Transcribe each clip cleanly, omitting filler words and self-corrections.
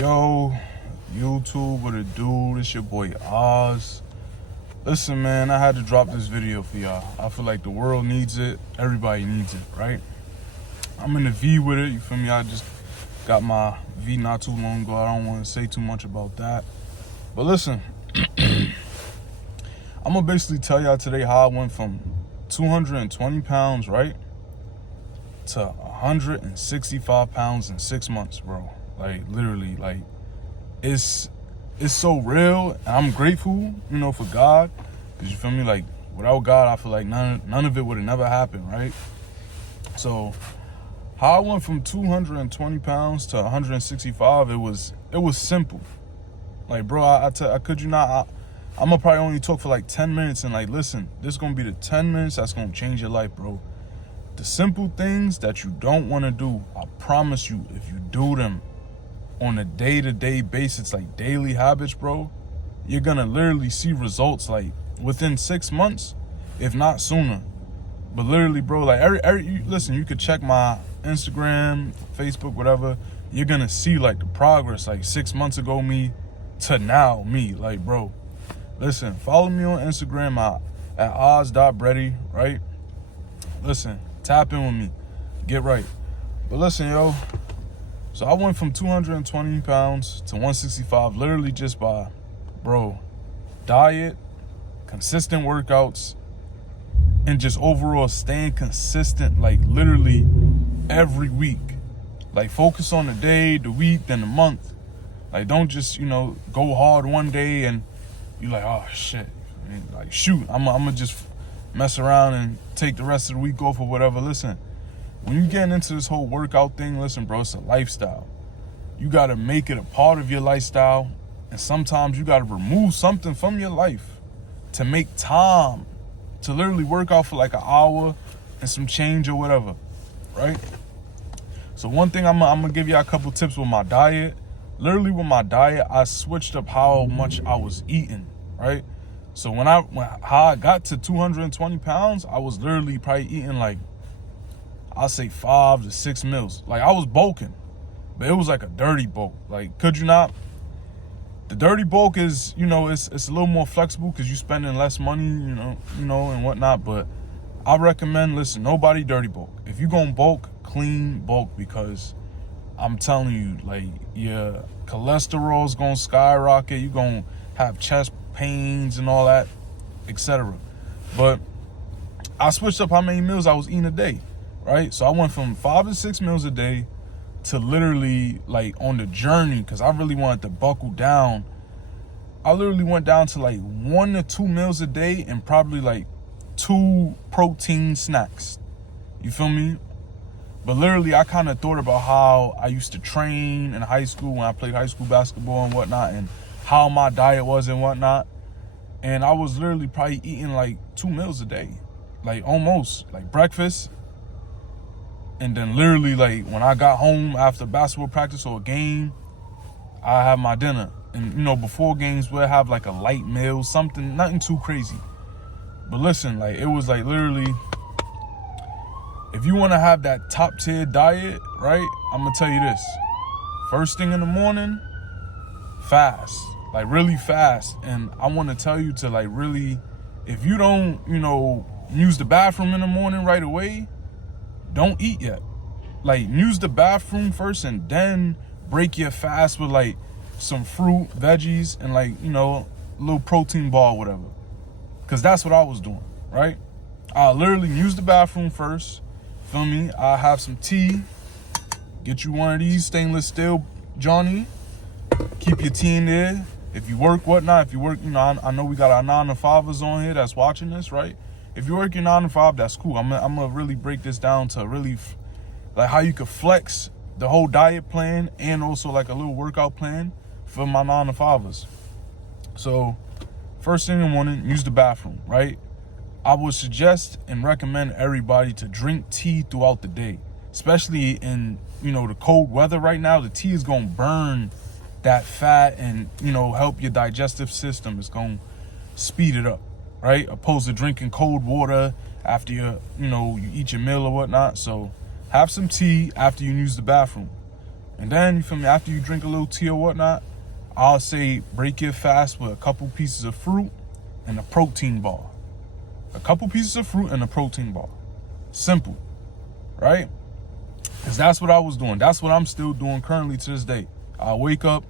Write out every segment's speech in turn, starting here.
Yo, YouTube, what it do? This your boy Oz. Listen, man, I had to drop this video for y'all. I feel like the world needs it. Everybody needs it, right? I'm in the V with it, you feel me? I just got my V not too long ago. I don't want to say too much about that. But listen, I'm going to basically tell y'all today how I went from 220 pounds, right, to 165 pounds in 6 months, bro. Like, literally, like, it's so real, and I'm grateful, for God, because you feel me, like, without God, I feel like none of it would have never happened, right? So, how I went from 220 pounds to 165, it was simple. Like, bro, I could you not, I'm gonna probably only talk for like 10 minutes, and like, listen, this is gonna be the 10 minutes that's gonna change your life, bro. The simple things that you don't want to do, I promise you, if you do them on a day-to-day basis, like daily habits, bro, you're gonna literally see results like within 6 months, if not sooner. But literally, bro, like listen, you could check my Instagram, Facebook, whatever. You're gonna see like the progress, like 6 months ago me to now me. Like, bro, listen, follow me on Instagram at oz.breddy, right? Listen, tap in with me, get right. But listen, yo, so I went from 220 pounds to 165 literally just by, bro, diet, consistent workouts, and just overall staying consistent, like literally every week. Like, focus on the day, the week, then the month. Like, don't just, go hard one day and you like, oh shit. Like, shoot, I'm gonna just mess around and take the rest of the week off or whatever. Listen, when you get into this whole workout thing, listen, bro, it's a lifestyle. You got to make it a part of your lifestyle. And sometimes you got to remove something from your life to make time to literally work out for like an hour and some change or whatever, right? So one thing, I'm going to give you a couple tips with my diet. Literally with my diet, I switched up how much I was eating, right? So how I got to 220 pounds, I was literally probably eating like, I'll say 5 to 6 meals. Like, I was bulking, but it was like a dirty bulk. Like, could you not? The dirty bulk is, it's a little more flexible because you're spending less money, and whatnot. But I recommend, listen, nobody dirty bulk. If you're going to bulk, clean bulk, because I'm telling you, like, your cholesterol's going to skyrocket. You're going to have chest pains and all that, etc. But I switched up how many meals I was eating a day. Right? So I went from 5 to 6 meals a day to literally, like, on the journey, because I really wanted to buckle down. I literally went down to like 1 to 2 meals a day and probably like 2 protein snacks. You feel me? But literally, I kind of thought about how I used to train in high school when I played high school basketball and whatnot, and how my diet was and whatnot. And I was literally probably eating like 2 meals a day, like almost like breakfast. And then literally, like, when I got home after basketball practice or a game, I have my dinner. And, before games, we'll have like a light meal, something, nothing too crazy. But listen, like, it was like literally, if you want to have that top tier diet, right, I'm going to tell you this. First thing in the morning, fast, like really fast. And I want to tell you to, like, really, if you don't, use the bathroom in the morning right away, don't eat yet. Like, use the bathroom first and then break your fast with like some fruit, veggies, and like, a little protein bar or whatever. Because that's what I was doing, right? I literally use the bathroom first. Feel me? I have some tea. Get you one of these stainless steel Johnny. Keep your tea in there. If you work, whatnot. If you work, I know we got our 9 to 5ers on here that's watching this, right? If you work your 9 to 5, that's cool. I'm gonna really break this down to really like how you could flex the whole diet plan and also like a little workout plan for my 9 to 5ers. So first thing in the morning, use the bathroom, right? I would suggest and recommend everybody to drink tea throughout the day, especially in, the cold weather right now. The tea is gonna burn that fat and, help your digestive system. It's gonna speed it up. Right? Opposed to drinking cold water after you eat your meal or whatnot. So have some tea after you use the bathroom. And then, you feel me, after you drink a little tea or whatnot, I'll say break your fast with a couple pieces of fruit and a protein bar. A couple pieces of fruit and a protein bar. Simple, right? Because that's what I was doing. That's what I'm still doing currently to this day. I wake up,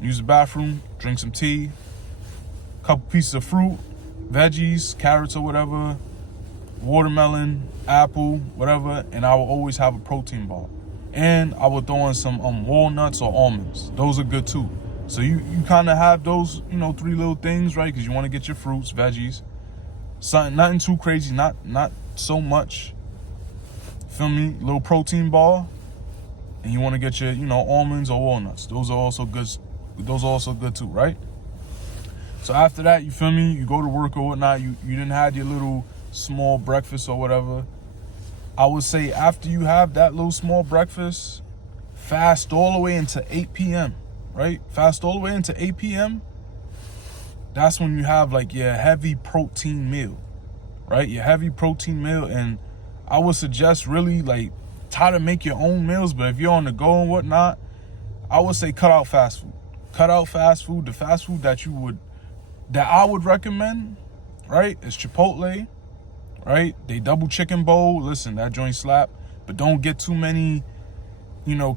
use the bathroom, drink some tea, couple pieces of fruit, veggies, carrots or whatever, watermelon, apple, whatever, and I will always have a protein bar. And I will throw in some walnuts or almonds. Those are good too. So you kind of have those, 3 little things, right? Because you want to get your fruits, veggies, something, nothing too crazy, not so much. Feel me? Little protein bar, and you want to get your, almonds or walnuts. Those are also good. Those are also good too, right? So after that, you feel me? You go to work or whatnot. You didn't have your little small breakfast or whatever. I would say after you have that little small breakfast, fast all the way into 8 p.m., right? Fast all the way into 8 p.m. That's when you have like your heavy protein meal, right? Your heavy protein meal. And I would suggest really like try to make your own meals. But if you're on the go and whatnot, I would say cut out fast food. Cut out fast food. The fast food that I would recommend, right, is Chipotle. Right? They double chicken bowl. Listen, that joint slap. But don't get too many,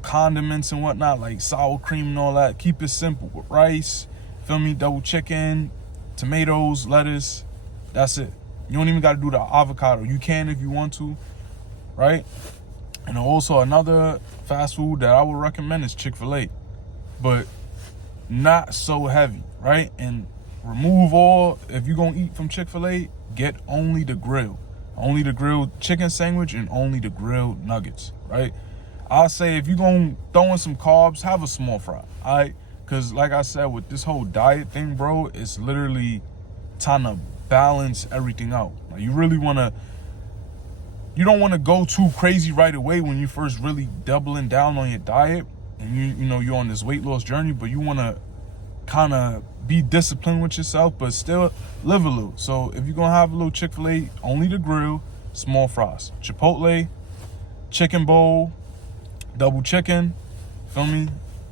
condiments and whatnot, like sour cream and all that. Keep it simple with rice, feel me? Double chicken, tomatoes, lettuce. That's it. You don't even got to do the avocado. You can if you want to, right? And also another fast food that I would recommend is Chick-fil-A. But not so heavy, right? And remove all, if you're going to eat from Chick-fil-A, get only the grill. Only the grilled chicken sandwich and only the grilled nuggets, right? I'll say if you're going to throw in some carbs, have a small fry, all right? Because like I said, with this whole diet thing, bro, it's literally trying to balance everything out. Like you don't want to go too crazy right away when you first really doubling down on your diet and you're on this weight loss journey, but you want to kind of be disciplined with yourself, but still live a little. So if you're going to have a little Chick-fil-A, only the grill, small fries. Chipotle, chicken bowl, double chicken, feel me?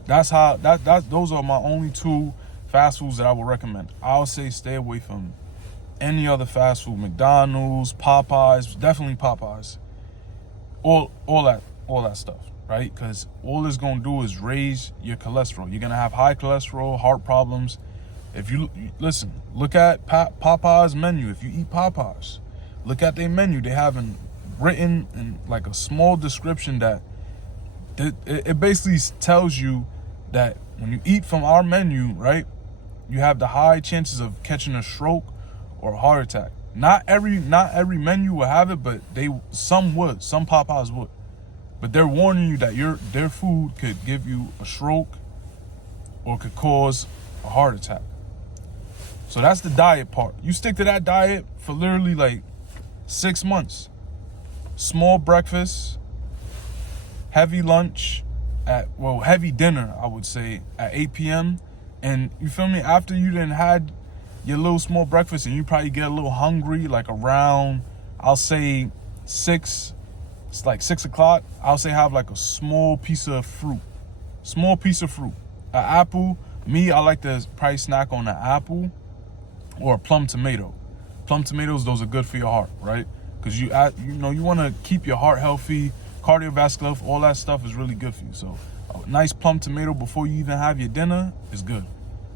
Those are my only 2 fast foods that I would recommend. I'll say stay away from any other fast food, McDonald's, Popeyes, definitely Popeyes, all that stuff, right? Because all it's going to do is raise your cholesterol. You're going to have high cholesterol, heart problems. If you listen, look at Popeye's menu. If you eat Popeyes, look at their menu. They have written in like a small description that it basically tells you that when you eat from our menu, right, you have the high chances of catching a stroke or a heart attack. Not every menu will have it, but some Popeyes would. But they're warning you that their food could give you a stroke or could cause a heart attack. So that's the diet part. You stick to that diet for literally like 6 months. Small breakfast, heavy lunch, heavy dinner, I would say, at 8 p.m. And you feel me? After you done had your little small breakfast and you probably get a little hungry, like around, I'll say 6, it's like 6 o'clock, I'll say have like a small piece of fruit. Small piece of fruit. An apple. Me, I like to probably snack on an apple or a plum tomato. Plum tomatoes, those are good for your heart, right? Because you want to keep your heart healthy, cardiovascular health, all that stuff is really good for you. So a nice plum tomato before you even have your dinner is good.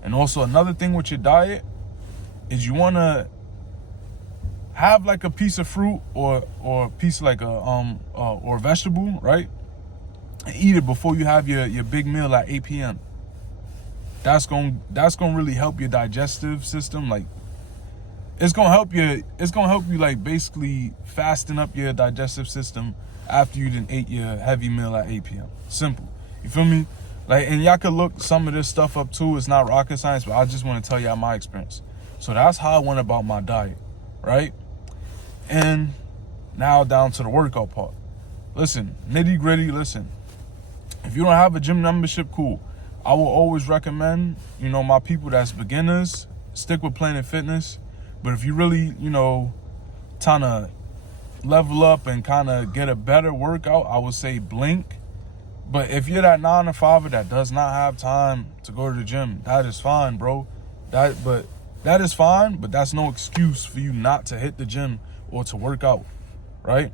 And also another thing with your diet is you want to have like a piece of fruit or a piece like or vegetable, right? And eat it before you have your big meal at 8 p.m. That's going to really help your digestive system. Like it's going to help you like basically fasten up your digestive system after you done ate your heavy meal at 8 p.m. Simple. You feel me? Like, and y'all could look some of this stuff up too. It's not rocket science, but I just want to tell y'all my experience. So that's how I went about my diet, right? And now down to the workout part. Listen, nitty gritty, listen. If you don't have a gym membership, cool. I will always recommend, my people that's beginners, stick with Planet Fitness. But if you really, trying to level up and kind of get a better workout, I would say Blink But if you're that 9 to 5 that does not have time to go to the gym, that is fine, bro. That is fine, but that's no excuse for you not to hit the gym or to work out, right?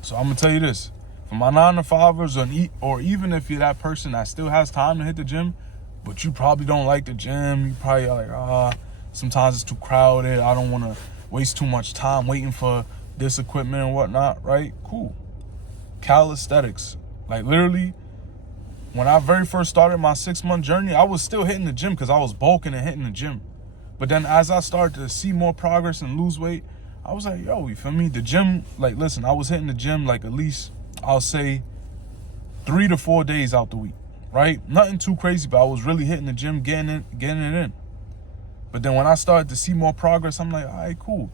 So I'm gonna tell you this: for my 9 to 5ers, or even if you're that person that still has time to hit the gym, but you probably don't like the gym, you probably are like, sometimes it's too crowded. I don't want to waste too much time waiting for this equipment and whatnot, right? Cool. Calisthenics. Like literally, when I very first started my 6-month journey, I was still hitting the gym because I was bulking and hitting the gym. But then as I started to see more progress and lose weight, I was like, yo, you feel me? The gym, like, listen, I was hitting the gym like at least, I'll say 3 to 4 days out the week, right? Nothing too crazy, but I was really hitting the gym, getting it in. But then when I started to see more progress, I'm like, all right, cool.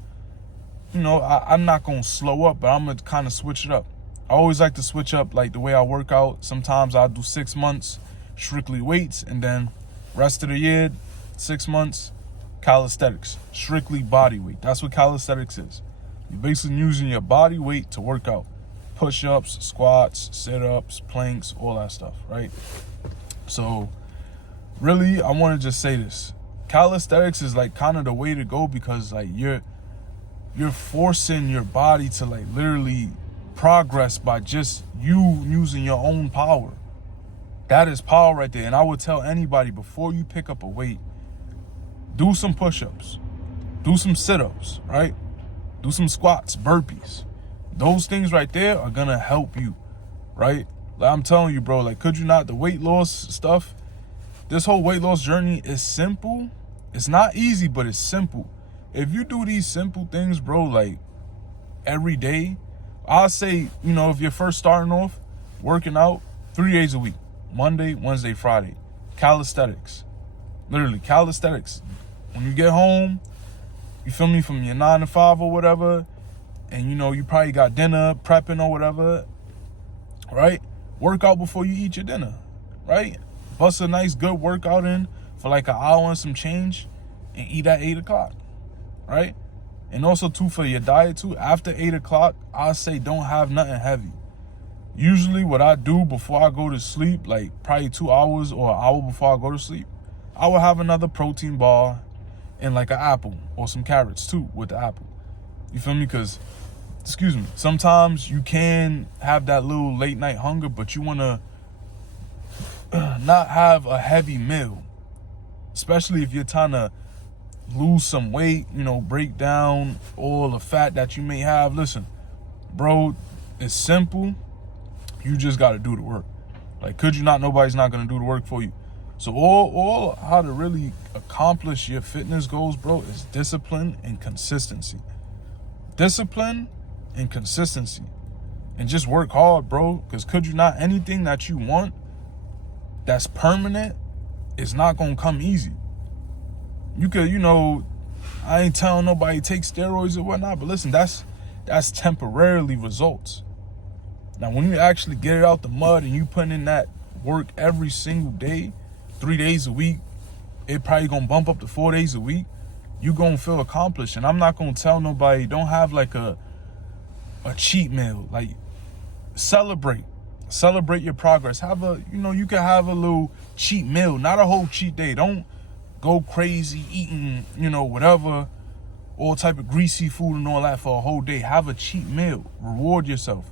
You know, I'm not going to slow up, but I'm going to kind of switch it up. I always like to switch up like the way I work out. Sometimes I'll do 6 months strictly weights, and then rest of the year, 6 months, calisthenics, strictly body weight. That's what calisthenics is. You're basically using your body weight to work out. Push-ups, squats, sit-ups, planks, all that stuff, right? So really, I want to just say this. Calisthenics is like kind of the way to go because like you're forcing your body to like literally progress by just you using your own power. That is power right there. And I would tell anybody, before you pick up a weight, do some push-ups, do some sit-ups, right? Do some squats, burpees. Those things right there are gonna help you, right? Like I'm telling you, bro, like, could you not, the weight loss stuff, this whole weight loss journey is simple. It's not easy, but it's simple. If you do these simple things, bro, like every day, I'll say, you know, if you're first starting off, working out 3 days a week, Monday, Wednesday, Friday, calisthenics, literally calisthenics. When you get home, you feel me, from your 9 to 5 or whatever, and you know, you probably got dinner, prepping or whatever, right? Work out before you eat your dinner, right? Bust a nice good workout in for like an hour and some change and eat at 8 o'clock, right? And also too, for your diet too, after 8 o'clock, I say don't have nothing heavy. Usually what I do before I go to sleep, like probably 2 hours or an hour before I go to sleep, I will have another protein bar and like an apple or some carrots too with the apple. You feel me? Because, excuse me, sometimes you can have that little late night hunger, but you want to not have a heavy meal, especially if you're trying to lose some weight, you know, break down all the fat that you may have. Listen, bro, it's simple. You just got to do the work. Like, could you not? Nobody's not going to do the work for you. So all how to really accomplish your fitness goals, bro, is discipline and consistency. Discipline and consistency. And just work hard, bro. Because could you not, anything that you want that's permanent is not going to come easy. You could, you know, I ain't telling nobody take steroids or whatnot, but listen, that's temporarily results. Now, when you actually get it out the mud and you put in that work every single day, 3 days a week, it probably gonna bump up to 4 days a week, you gonna feel accomplished. And I'm not gonna tell nobody, don't have like a cheat meal. Like, celebrate your progress. Have a, you know, you can have a little cheat meal, not a whole cheat day. Don't go crazy eating, you know, whatever, all type of greasy food and all that for a whole day. Have a cheat meal. Reward yourself.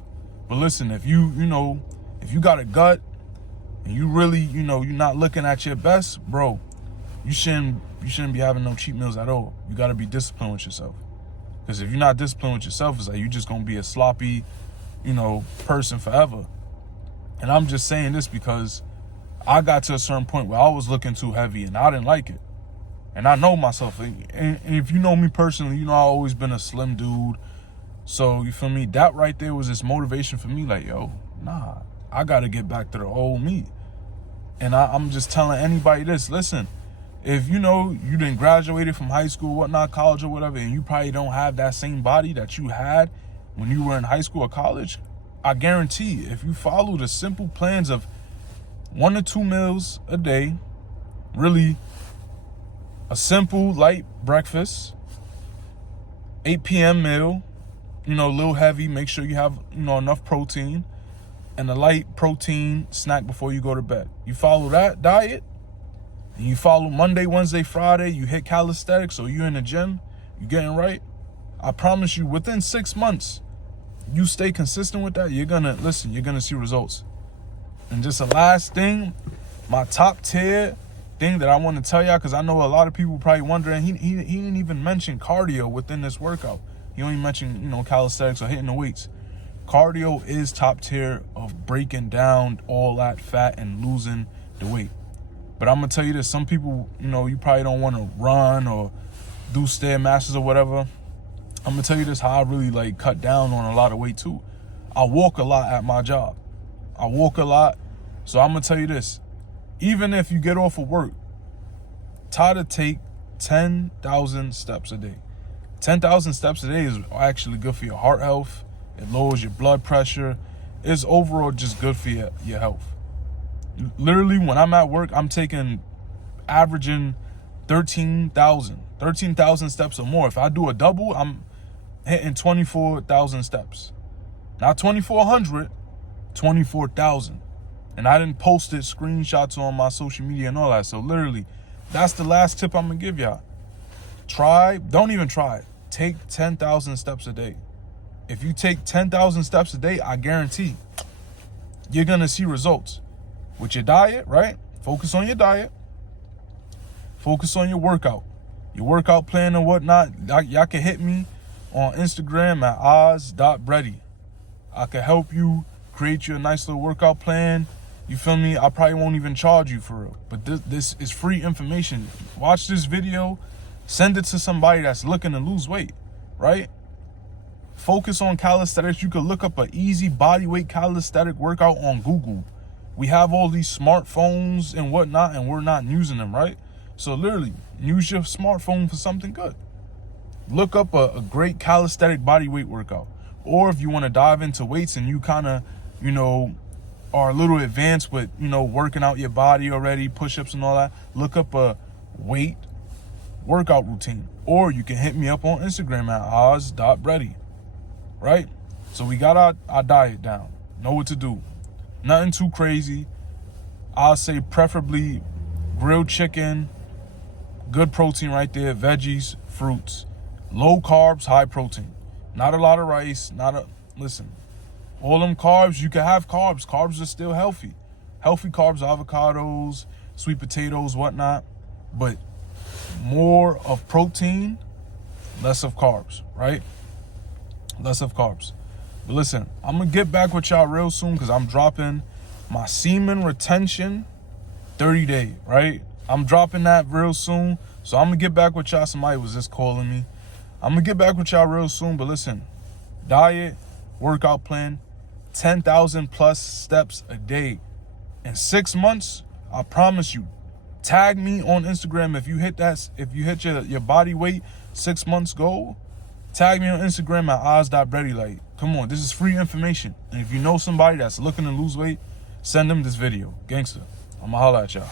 But listen, if you got a gut and you really, you know, you're not looking at your best, bro, you shouldn't be having no cheat meals at all. You got to be disciplined with yourself. Because if you're not disciplined with yourself, it's like you're just going to be a sloppy, you know, person forever. And I'm just saying this because I got to a certain point where I was looking too heavy and I didn't like it. And I know myself. And if you know me personally, you know I've always been a slim dude. So, you feel me? That right there was this motivation for me. Like, yo, nah, I got to get back to the old me. And I'm just telling anybody this. Listen, if you know you didn't graduated from high school, whatnot, college or whatever, and you probably don't have that same body that you had when you were in high school or college, I guarantee if you follow the simple plans of 1 to 2 meals a day, really a simple light breakfast, 8 p.m. meal, you know, a little heavy, make sure you have, you know, enough protein, and a light protein snack before you go to bed. You follow that diet, and you follow Monday, Wednesday, Friday, you hit calisthenics, or you in the gym, you getting right. I promise you, within 6 months, you stay consistent with that, you're gonna see results. And just a last thing, my top tier thing that I want to tell y'all, because I know a lot of people probably wondering, he didn't even mention cardio within this workout. He only mentioned, calisthenics or hitting the weights. Cardio is top tier of breaking down all that fat and losing the weight. But I'm gonna tell you this, some people, you probably don't want to run or do Stairmasters or whatever. I'm gonna tell you this, how I really cut down on a lot of weight too. I walk a lot at my job. I walk a lot. So I'm gonna tell you this, even if you get off of work, try to take 10,000 steps a day. 10,000 steps a day is actually good for your heart health. It lowers your blood pressure. It's overall just good for your health. Literally, when I'm at work, I'm averaging 13,000 steps or more. If I do a double, I'm hitting 24,000 steps. Not 2,400, 24,000. And I didn't post it, screenshots on my social media and all that. So literally, that's the last tip I'm gonna give y'all. Don't even try it. Take 10,000 steps a day. If you take 10,000 steps a day, I guarantee you're gonna see results. With your diet, right? Focus on your diet. Focus on your workout plan and whatnot. Y'all can hit me on Instagram at oz.bready. I can help you create you a nice little workout plan. You feel me? I probably won't even charge you for real. But this is free information. Watch this video. Send it to somebody that's looking to lose weight, right? Focus on calisthenics. You could look up an easy bodyweight calisthenic workout on Google. We have all these smartphones and whatnot, and we're not using them, right? So literally, use your smartphone for something good. Look up a great calisthenic bodyweight workout. Or if you want to dive into weights and you kind of, are a little advanced with, working out your body already, push-ups and all that, look up a weight workout routine. Or you can hit me up on Instagram at oz.bready, right? So we got our diet down. Know what to do. Nothing too crazy. I'll say preferably grilled chicken, good protein right there, veggies, fruits, low carbs, high protein. Not a lot of rice, listen, all them carbs, you can have carbs. Carbs are still healthy. Healthy carbs, avocados, sweet potatoes, whatnot. But more of protein, less of carbs, right? Less of carbs. But listen, I'm going to get back with y'all real soon because I'm dropping my semen retention 30-day, right? I'm dropping that real soon. So I'm going to get back with y'all. Somebody was just calling me. I'm going to get back with y'all real soon. But listen, diet, workout plan, 10,000 plus steps a day. In 6 months, I promise you, tag me on Instagram if you hit your body weight 6 months goal. Tag me on Instagram at oz.bready. Come on, this is free information. And if you know somebody that's looking to lose weight, send them this video. Gangster. I'ma holla at y'all.